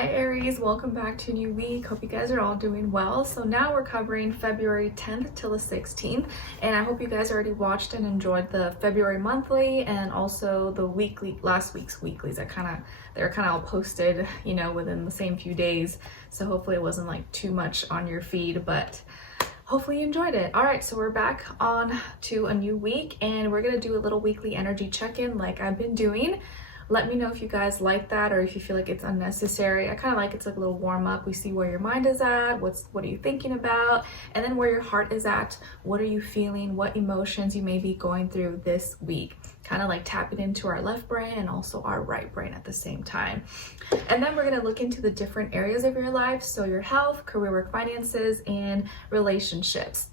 Hi Aries, welcome back to a new week. Hope you guys are all doing well. So now we're covering February 10th till the 16th, and I hope you guys already watched and enjoyed the February monthly and also the weekly, last week's weeklies. They're kind of all posted, within the same few days. So hopefully it wasn't like too much on your feed, but hopefully you enjoyed it. All right, so we're back on to a new week, and we're gonna do a little weekly energy check-in like I've been doing. Let me know if you guys like that or if you feel like it's unnecessary. I kind of like it's like a little warm up. We see where your mind is at, what are you thinking about, and then where your heart is at. What are you feeling? What emotions you may be going through this week? Kind of like tapping into our left brain and also our right brain at the same time. And then we're going to look into the different areas of your life. So your health, career, work, finances, and relationships.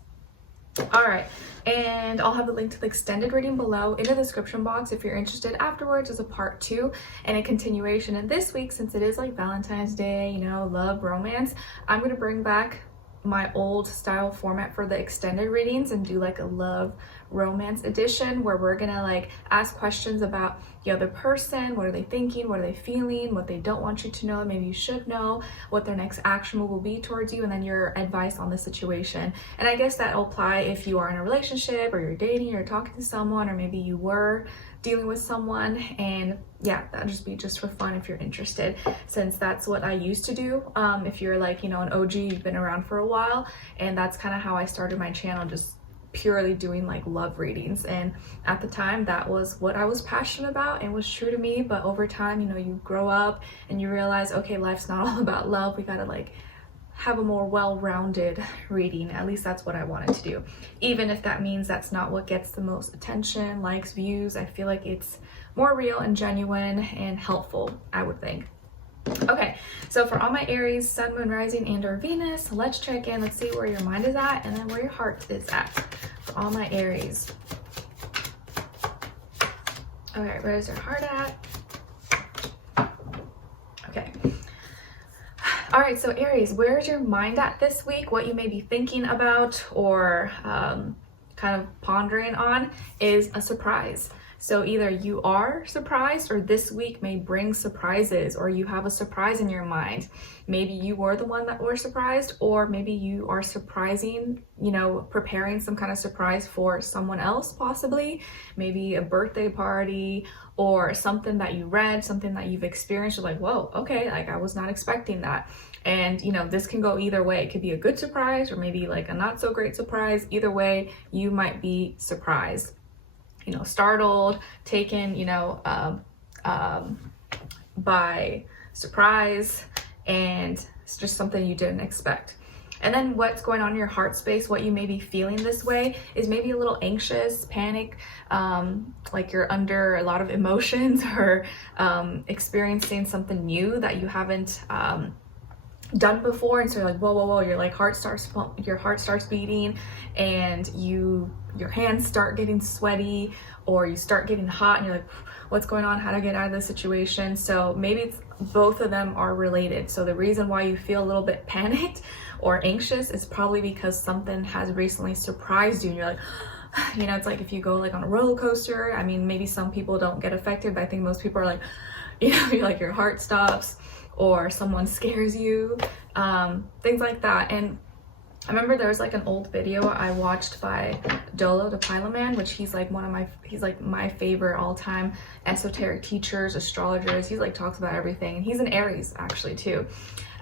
All right, and I'll have the link to the extended reading below in the description box if you're interested. Afterwards is a part 2 and a continuation. And this week, since it is like Valentine's Day, love, romance, I'm going to bring back my old style format for the extended readings and do like a love romance edition where we're gonna like ask questions about the other person. What are they thinking? What are they feeling? What they don't want you to know, maybe you should know, what their next action will be towards you, and then your advice on the situation. And I guess that'll apply if you are in a relationship or you're dating or talking to someone, or maybe you were dealing with someone. And yeah, that'll just be just for fun if you're interested, since that's what I used to do. If you're like, an OG, you've been around for a while, and that's kind of how I started my channel, just purely doing like love readings. And at the time, that was what I was passionate about and was true to me. But over time, you grow up and you realize, okay, life's not all about love. We gotta like have a more well-rounded reading. At least that's what I wanted to do. Even if that means that's not what gets the most attention, likes, views, I feel like it's more real and genuine and helpful, I would think. Okay, so for all my Aries, Sun, Moon, Rising, and or Venus, let's check in. Let's see where your mind is at and then where your heart is at for all my Aries. Okay, where's your heart at? Okay. All right, so Aries, where's your mind at this week? What you may be thinking about or kind of pondering on is a surprise. So either you are surprised, or this week may bring surprises, or you have a surprise in your mind. Maybe you were the one that were surprised, or maybe you are surprising, preparing some kind of surprise for someone else, possibly. Maybe a birthday party or something that you read, something that you've experienced. You're like, whoa, okay, like I was not expecting that. And this can go either way. It could be a good surprise or maybe like a not so great surprise. Either way, you might be surprised. Startled, taken, by surprise, and it's just something you didn't expect. And then what's going on in your heart space, what you may be feeling this way is maybe a little anxious, panic, like you're under a lot of emotions or experiencing something new that you haven't done before, and so you're like, whoa, your like your heart starts beating, and your hands start getting sweaty, or you start getting hot, and you're like, what's going on? How to get out of this situation? So maybe both of them are related. So the reason why you feel a little bit panicked or anxious is probably because something has recently surprised you, and you're like, it's like if you go like on a roller coaster. I mean, maybe some people don't get affected, but I think most people are like, like your heart stops, or someone scares you, things like that. And I remember there was like an old video I watched by Dolo the Pilot Man, which he's like my favorite all-time esoteric teachers, astrologers. He's like talks about everything, and he's an Aries actually too.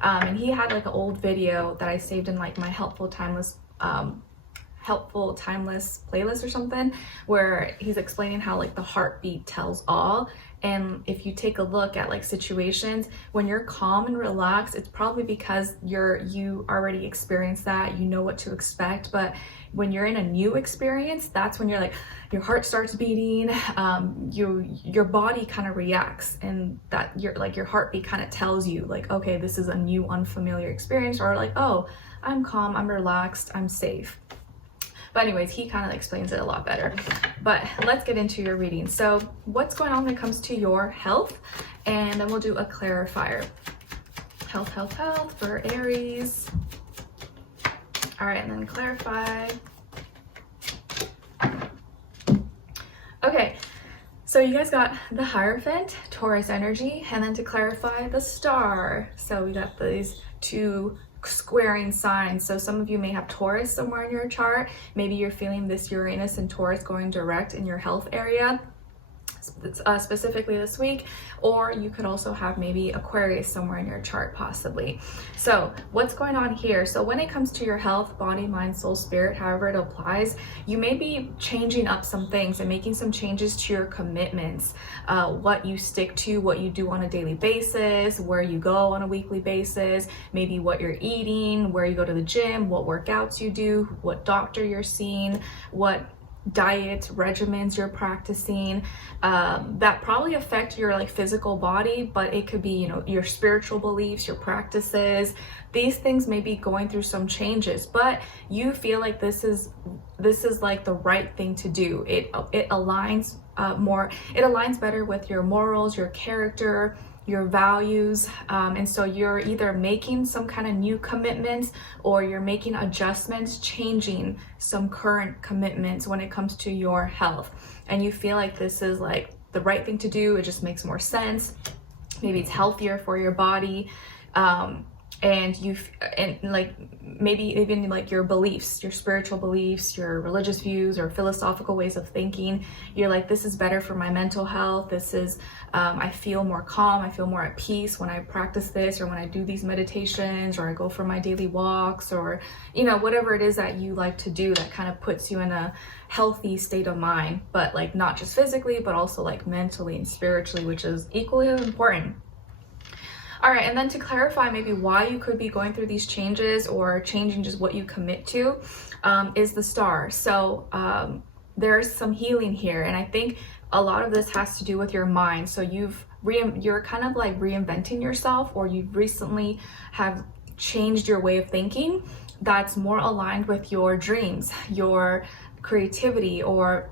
And he had like an old video that I saved in like my helpful timeless playlist or something, where he's explaining how like the heartbeat tells all. And if you take a look at like situations, when you're calm and relaxed, it's probably because you already experienced that, you know what to expect. But when you're in a new experience, that's when you're like, your heart starts beating, your body kind of reacts, and that your heartbeat kind of tells you like, okay, this is a new unfamiliar experience, or like, oh, I'm calm, I'm relaxed, I'm safe. But anyways, he kind of explains it a lot better. But let's get into your reading. So what's going on when it comes to your health? And then we'll do a clarifier. Health for Aries. All right, and then clarify. Okay, So you guys got the Hierophant, Taurus energy, and then to clarify, the Star. So we got these two squaring signs. So some of you may have Taurus somewhere in your chart. Maybe you're feeling this Uranus and Taurus going direct in your health area, specifically this week, or you could also have maybe Aquarius somewhere in your chart possibly. So what's going on here? So when it comes to your health, body, mind, soul, spirit, however it applies, you may be changing up some things and making some changes to your commitments, what you stick to, what you do on a daily basis, where you go on a weekly basis, maybe what you're eating, where you go to the gym, what workouts you do, what doctor you're seeing, what diet regimens you're practicing, that probably affect your like physical body, but it could be, you know, your spiritual beliefs, your practices. These things may be going through some changes, but you feel like this is like the right thing to do. It aligns it aligns better with your morals, your character, your values, and so you're either making some kind of new commitments or you're making adjustments, changing some current commitments when it comes to your health, and you feel like this is like the right thing to do. It just makes more sense. Maybe it's healthier for your body, and like maybe even like your beliefs, your spiritual beliefs, your religious views or philosophical ways of thinking. You're like, this is better for my mental health. This is I feel more calm, I feel more at peace when I practice this, or when I do these meditations, or I go for my daily walks, or, you know, whatever it is that you like to do that kind of puts you in a healthy state of mind, but like not just physically, but also like mentally and spiritually, which is equally as important. All right, and then to clarify maybe why you could be going through these changes or changing just what you commit to, is the Star. So there's some healing here, and I think a lot of this has to do with your mind. So you're kind of like reinventing yourself, or you've recently have changed your way of thinking that's more aligned with your dreams, your creativity, or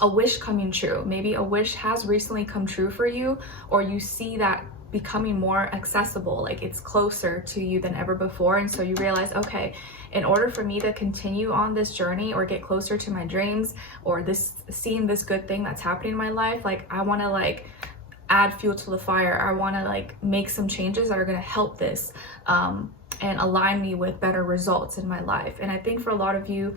a wish coming true. Maybe a wish has recently come true for you, or you see that becoming more accessible, like it's closer to you than ever before, and so you realize, okay, in order for me to continue on this journey or get closer to my dreams, or seeing this good thing that's happening in my life, like I want to like add fuel to the fire. I want to like make some changes that are going to help this and align me with better results in my life. And I think for a lot of you,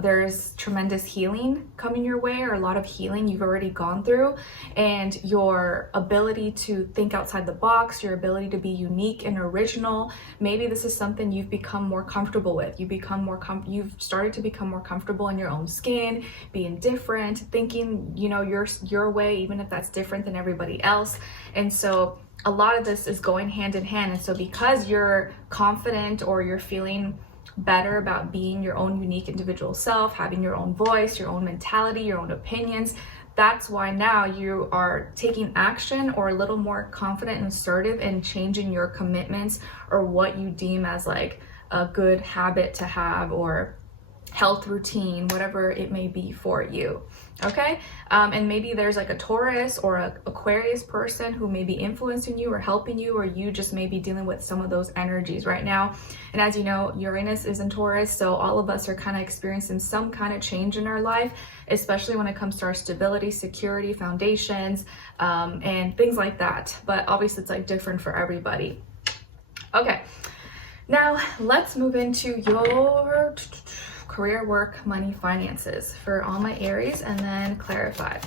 there's tremendous healing coming your way, or a lot of healing you've already gone through, and your ability to think outside the box, your ability to be unique and original. Maybe this is something you've become more comfortable with. You've started to become more comfortable in your own skin, being different, thinking, you know, your way, even if that's different than everybody else. And so a lot of this is going hand in hand. And so because you're confident, or you're feeling better about being your own unique individual self, having your own voice, your own mentality, your own opinions, that's why now you are taking action, or a little more confident and assertive in changing your commitments, or what you deem as like a good habit to have, or health routine, whatever it may be for you. Okay, and maybe there's like a Taurus or a Aquarius person who may be influencing you or helping you, or you just may be dealing with some of those energies right now. And as you know, Uranus is in Taurus, so all of us are kind of experiencing some kind of change in our life, especially when it comes to our stability, security, foundations, and things like that. But obviously it's like different for everybody. Okay, now let's move into your career, work, money, finances for all my Aries, and then clarify.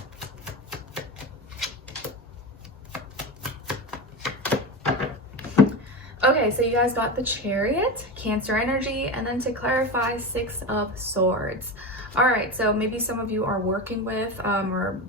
Okay, so you guys got the Chariot, Cancer energy, and then to clarify, Six of Swords. All right, so maybe some of you are working with or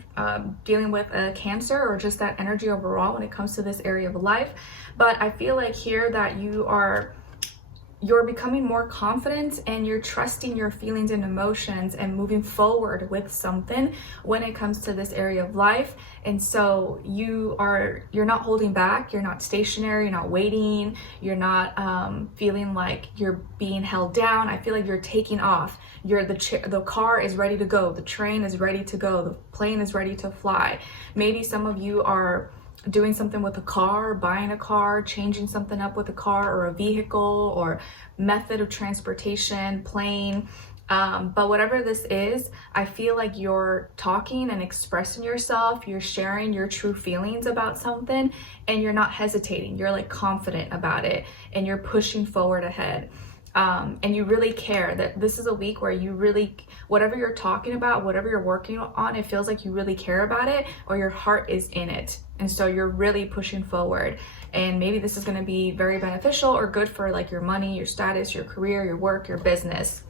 dealing with a Cancer, or just that energy overall when it comes to this area of life. But I feel like here that you're becoming more confident, and you're trusting your feelings and emotions and moving forward with something when it comes to this area of life. And so you're not holding back, you're not stationary, you're not waiting, you're not feeling like you're being held down. I feel like you're taking off. The car is ready to go, the train is ready to go, the plane is ready to fly. Maybe some of you are doing something with a car, buying a car, changing something up with a car or a vehicle or method of transportation, plane, But whatever this is, I feel like you're talking and expressing yourself, you're sharing your true feelings about something, and you're not hesitating. You're like confident about it, and you're pushing forward ahead. And you really care. That this is a week where you really, whatever you're talking about, whatever you're working on, it feels like you really care about it, or your heart is in it. And so you're really pushing forward. And maybe this is going to be very beneficial or good for like your money, your status, your career, your work, your business.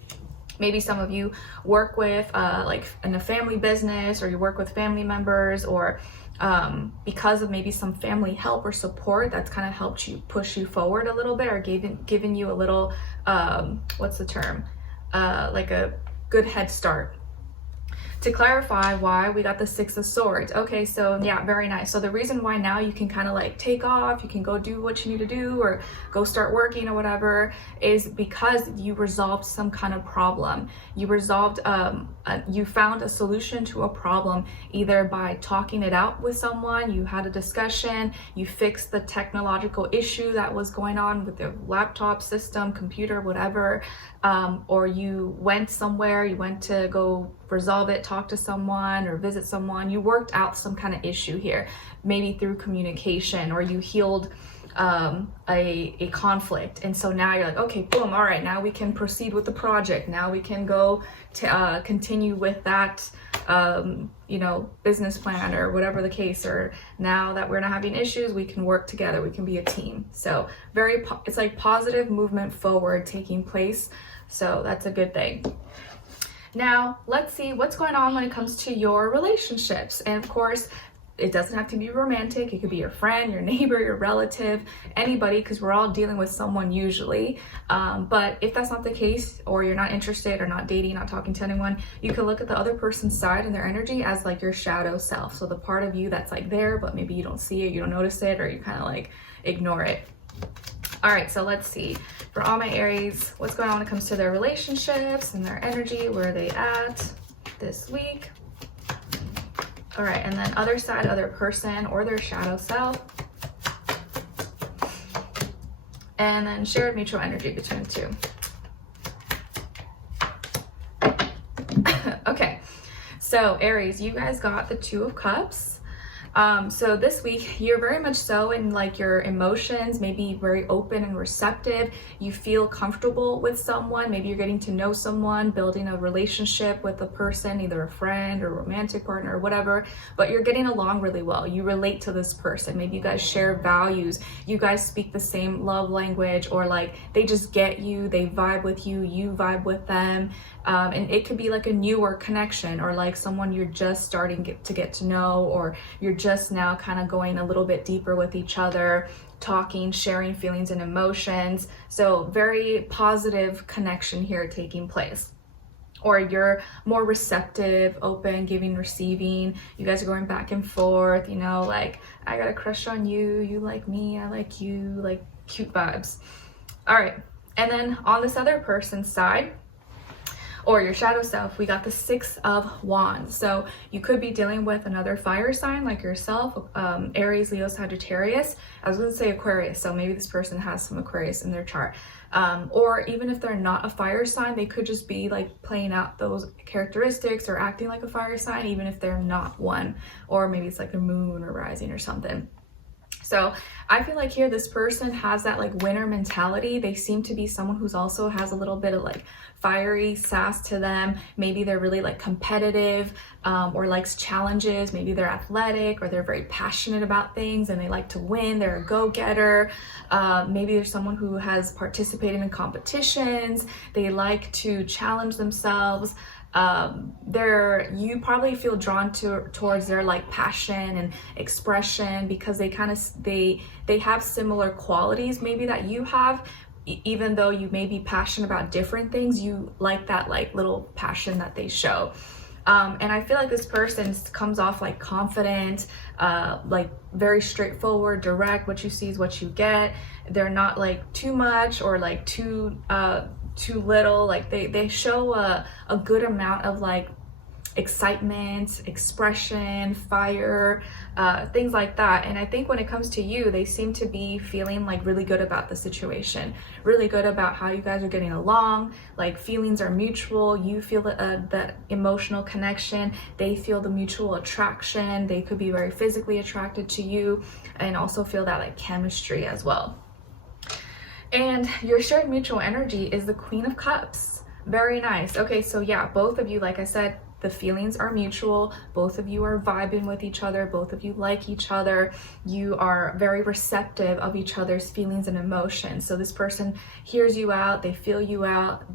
Maybe some of you work with like in a family business, or you work with family members, or because of maybe some family help or support that's kind of helped you push you forward a little bit, or given you a little what's the term, like a good head start. To clarify why we got the Six of Swords. Okay, so yeah, very nice. So the reason why now you can kind of like take off, you can go do what you need to do, or go start working or whatever, is because you resolved some kind of problem. You resolved, you found a solution to a problem, either by talking it out with someone, you had a discussion, you fixed the technological issue that was going on with the laptop system, computer, whatever, or you went somewhere, you went to go resolve it, talk to someone or visit someone. You worked out some kind of issue here, maybe through communication, or you healed a conflict. And so now you're like, okay, boom, all right, now we can proceed with the project. Now we can go to continue with that you know, business plan or whatever the case, or now that we're not having issues, we can work together, we can be a team. So it's like positive movement forward taking place. So that's a good thing. Now, let's see what's going on when it comes to your relationships. And of course, it doesn't have to be romantic. It could be your friend, your neighbor, your relative, anybody, because we're all dealing with someone usually. But if that's not the case, or you're not interested, or not dating, not talking to anyone, you can look at the other person's side and their energy as like your shadow self. So the part of you that's like there, but maybe you don't see it, you don't notice it, or you kind of like ignore it. All right, so let's see. For all my Aries, what's going on when it comes to their relationships and their energy? Where are they at this week? All right, and then other side, other person, or their shadow self. And then shared mutual energy between the two. Okay, so Aries, you guys got the Two of Cups. So this week, you're very much so in like your emotions, maybe very open and receptive. You feel comfortable with someone. Maybe you're getting to know someone, building a relationship with a person, either a friend or romantic partner or whatever, but you're getting along really well. You relate to this person. Maybe you guys share values. You guys speak the same love language, or like they just get you, they vibe with you, you vibe with them. And it could be like a newer connection, or like someone you're just starting to get to know, or you're just now kind of going a little bit deeper with each other, talking, sharing feelings and emotions. So very positive connection here taking place. Or you're more receptive, open, giving, receiving. You guys are going back and forth, you know, like I got a crush on you, you like me, I like you, like cute vibes. All right, and then on this other person's side, or your shadow self, we got the Six of Wands. So you could be dealing with another fire sign like yourself, Aries, Leo, Sagittarius. I was going to say Aquarius, so maybe this person has some Aquarius in their chart. Or even if they're not a fire sign, they could just be like playing out those characteristics or acting like a fire sign, even if they're not one. Or maybe it's like a moon or rising or something. So I feel like here this person has that like winner mentality. They seem to be someone who's also has a little bit of like fiery sass to them. Maybe they're really like competitive, or likes challenges. Maybe they're athletic, or they're very passionate about things and they like to win. They're a go-getter. Maybe they're someone who has participated in competitions. They like to challenge themselves. You probably feel drawn towards their like passion and expression, because they have similar qualities maybe that you have. Even though you may be passionate about different things, you like that like little passion that they show. And I feel like this person comes off like confident, like very straightforward, direct. What you see is what you get. They're not like too much or like too little. Like they show a good amount of like excitement, expression, fire, things like that. And I think when it comes to you, they seem to be feeling like really good about the situation, really good about how you guys are getting along. Like feelings are mutual. You feel that emotional connection. They feel the mutual attraction. They could be very physically attracted to you and also feel that like chemistry as well. And your shared mutual energy is the Queen of Cups. Very nice. Okay, so yeah, both of you, like I said, the feelings are mutual. Both of you are vibing with each other. Both of you like each other. You are very receptive of each other's feelings and emotions. So this person hears you out, they feel you out,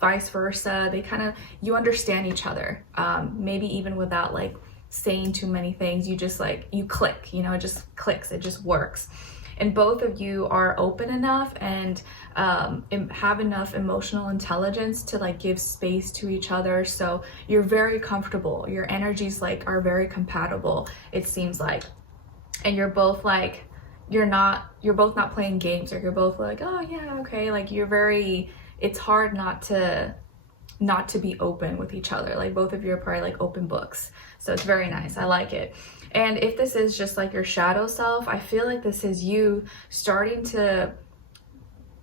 vice versa. They kind of, you understand each other. Maybe even without like saying too many things, you just like, you click, you know, it just clicks, it just works. And both of you are open enough and have enough emotional intelligence to like give space to each other. So you're very comfortable. Your energies like are very compatible, it seems like. And you're both like, you're both not playing games. Like you're both like, oh yeah, okay. Like you're very, it's hard not to be open with each other. Like both of you are probably like open books. So it's very nice. I like it. And if this is just like your shadow self, I feel like this is you starting to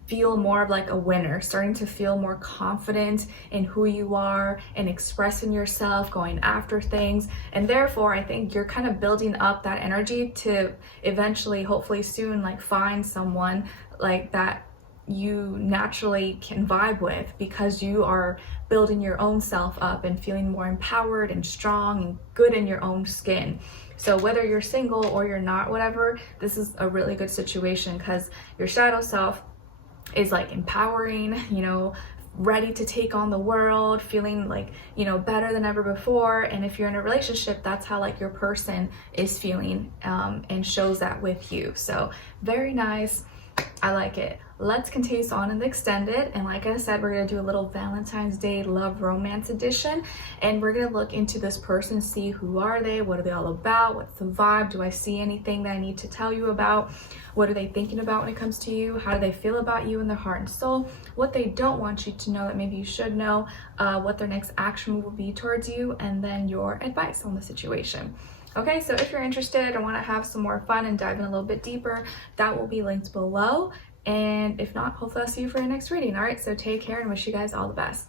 feel more of like a winner, starting to feel more confident in who you are and expressing yourself, going after things. And therefore, I think you're kind of building up that energy to eventually, hopefully soon, like find someone like that you naturally can vibe with, because you are building your own self up and feeling more empowered and strong and good in your own skin. So whether you're single or you're not, whatever, this is a really good situation because your shadow self is like empowering, you know, ready to take on the world, feeling like, you know, better than ever before. And if you're in a relationship, that's how like your person is feeling and shows that with you. So very nice. I like it. Let's continue on in the extended, and like I said, we're going to do a little Valentine's Day love romance edition, and we're going to look into this person, see who are they, what are they all about, what's the vibe, do I see anything that I need to tell you about, what are they thinking about when it comes to you, how do they feel about you in their heart and soul, what they don't want you to know that maybe you should know, what their next action will be towards you, and then your advice on the situation. Okay, so if you're interested and want to have some more fun and dive in a little bit deeper, that will be linked below. And if not, hopefully I'll see you for your next reading. All right, so take care and wish you guys all the best.